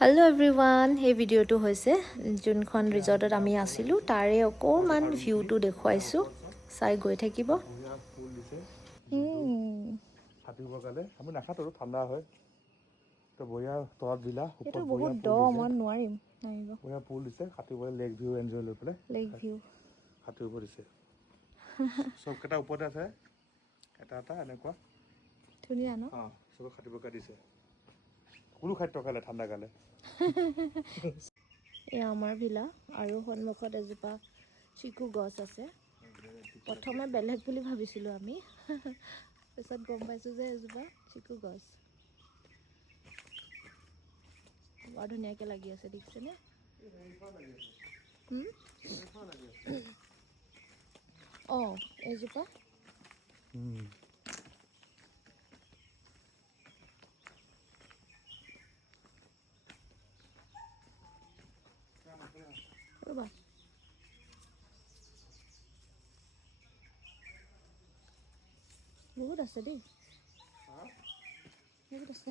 Hello everyone, এই ভিডিওটো হৈছে যোনখন ৰিজৰ্টত আমি আছিলো তাৰে অকমান ভিউটো দেখুৱাইছো চাই গৈ থাকিব। ছাতিবৰ কাৰণে আমি নাখাতো ঠাণ্ডা হয় তো বঢ়িয়া তলত দিলা এইটো ওপৰত বহুত দ মই নোৱাৰিম নামিব। বঢ়িয়া পুল দিছে সাঁতুৰিবলৈ লেক ভিউ এনজয় লৈ পেলাই লেক ভিউ সাঁতুৰিব দিছে চবকেইটা ওপৰতে আছে এটা এটা এনেকুৱা ধুনীয়া ন চবক সাঁতুৰিব দিছে কোনো খাদ্য খালে ঠাণ্ডা গালে এই আমাৰ ভিলা আৰু সন্মুখত এজোপা চিকু গছ আছে। প্ৰথমে বেলেগ বুলি ভাবিছিলো আমি পিছত গম পাইছো যে এজোপা চিকু গছ বৰ ধুনীয়াকে লাগি আছে দেখিছেনে? এজোপা ৰ'বা বহুত আছে দেই বহুত আছে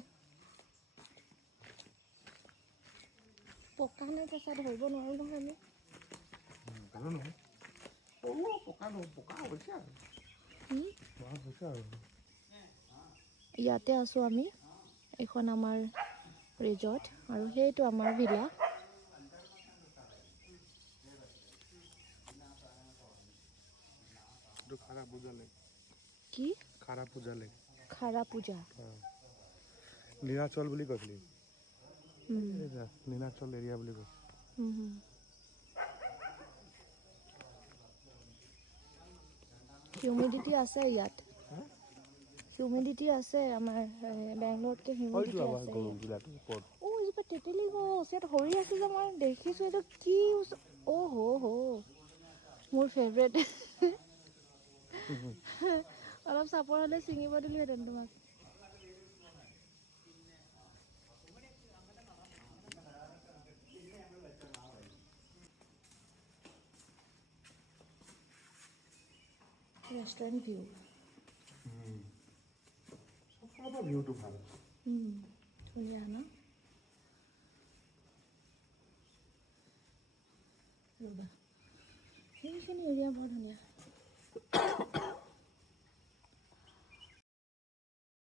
পকা নে কেঁচা ধৰিব নোৱাৰো নহয় আমি ইয়াতে আছো আমি এখন আমাৰ ৰিজৰ্ট আৰু সেইটো আমাৰ ভিলা কি খাৰা পূজালে খাৰা পূজা নীলাচল বুলি কৈছিলি নীলাচল এৰিয়া বুলি কৈছে হিউমিডিটি আছে ইয়াত হিউমিডিটি আছে আমাৰ বেংগলোৰতকে হিউমিডিটি আছে এইজোপা তেতেলী গছ ইয়াত সৰি আছে যে মই দেখিছো এইটো কি মোৰ ফেভৰেট অলপ চাপৰ হলে ছিঙিব দিলোহেঁতেন তোমাক ৰেষ্টুৰেণ্ট ভিউ ভিউটো ভাল ধুনীয়া ন ৰ'বা সেইখিনি এৰিয়া বৰ ধুনীয়া